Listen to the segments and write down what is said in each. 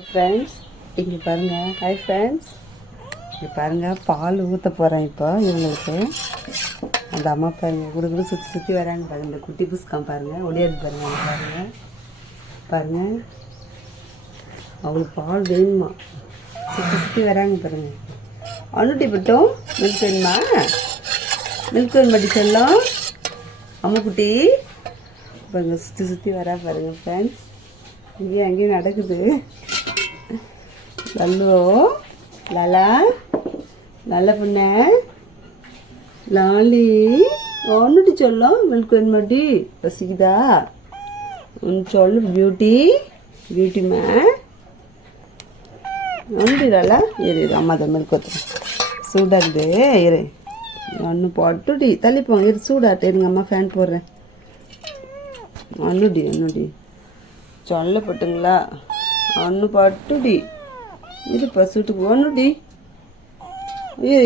Friends இங்கே பாருங்கள். Hi friends, இங்கே பாருங்கள், பால் ஊற்ற போகிறேன் இப்போ இவங்களுக்கு. அந்த அம்மா பாருங்கள் குடு சுற்றி சுற்றி வராங்க பாருங்கள். இந்த குட்டி புஸ்காம் பாருங்கள், ஒடியாது பாருங்கள். பாருங்கள் பாருங்கள், அவங்களுக்கு பால் வேணுமா, சுற்றி சுற்றி வராங்க பாருங்கள். அன்னுட்டி பட்டும் மில்க் வேணுமா, மில்க் வேணும் பட்டி செல்லம் அம்மா குட்டி பாருங்கள், சுற்றி சுற்றி வரா பாருங்கள் ஃப்ரெண்ட்ஸ். இங்கேயும் அங்கேயும் நடக்குது. லல்லோ லலா நல்ல பொண்ண லாலி ஒன்னுட்டு சொல்லும் மில்க் வேணுமாட்டி பசிக்குதா ஒன்று சொல்லு. பியூட்டிமா ஒன்று லலா இரு அம்மா தான் மில்க் ஊற்றுறேன். சூடாகுது இரு ஒன்று போட்டுடி தள்ளிப்போங்க. இரு சூடாட்டு இருங்க, அம்மா ஃபேன் போடுறேன். ஒன்னுடி சொல்லப்பட்டுங்களா, ஒன்று பட்டுடி இது பசுட்டுக்கு ஒன்றுடி.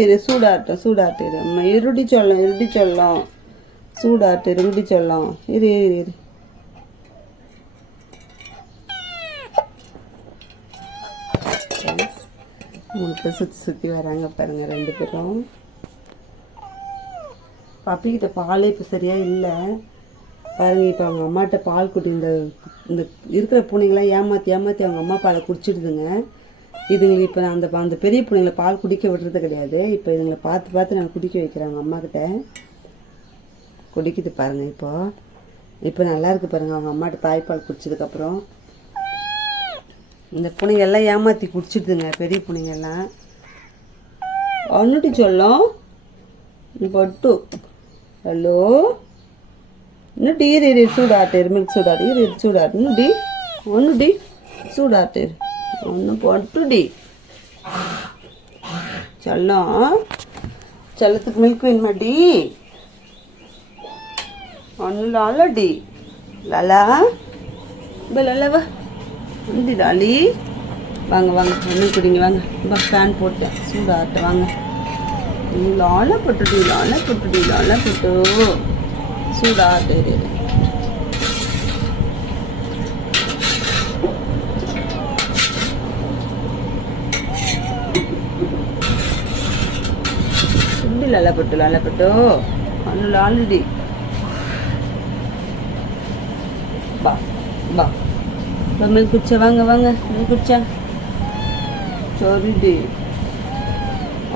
இரு சூடாட்டு இரு அம்மா. இருடி சொல்லம் சூடாட்டு இருடி சொல்லம். இரு மூணு பேர் சுற்றி வராங்க பாருங்க, ரெண்டு பேரும். பப்பிக்கிட்ட பாலே இப்போ சரியாக இல்லை பாருங்க. இப்போ அவங்க அம்மாட்ட பால் குட்டி இந்த இருக்கிற பூனைங்களாம் ஏமாற்றி அவங்க அம்மா பாலை குடிச்சிடுதுங்க. இதுங்களுக்கு இப்போ நான் அந்த பெரிய பூனைங்களை பால் குடிக்க விடுறது கிடையாது. இப்போ இதுங்களை பார்த்து நான் குடிக்க வைக்கிறேன். அவங்க அம்மாக்கிட்ட குடிக்குது பாருங்கள். இப்போ நல்லா இருக்குது பாருங்கள். அவங்க அம்மாட்ட தாய்ப்பால் குடிச்சதுக்கப்புறம் இந்த பூனைங்கள்லாம் ஏமாற்றி குடிச்சிடுதுங்க, பெரிய பூனைங்கள்லாம். ஒன்றுட்டி சொல்லும் பட்டு ஹலோ இன்னும் இரு சூடாட்டு மில்க் சூடாட்டு இரு சூடாட்டு ஒன்றுடி சூடாட்டு ஒன்று போட்டுடி செல்லத்துக்கு மில்க் வேணுமாடி ஒன்று லாலடி லலா லலாவா ஒன்று லாலி வாங்க ஒன்று குடிங்க வாங்க. ஃபேன் போட்டேன் சூடாட்டு வாங்க. லாலை போட்டு சூடாட்டு லலப்பட்டு ஒன்று ஆல்ரெடி பா மில்க் குடிச்சா வாங்க மில்க் குடிச்சா சோரிடி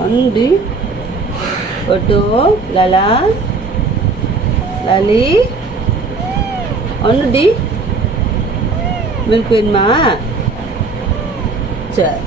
ஒன்றுடி பட்டு லலா லாலி ஒன்றுடி மில்க் வேணுமா சரி.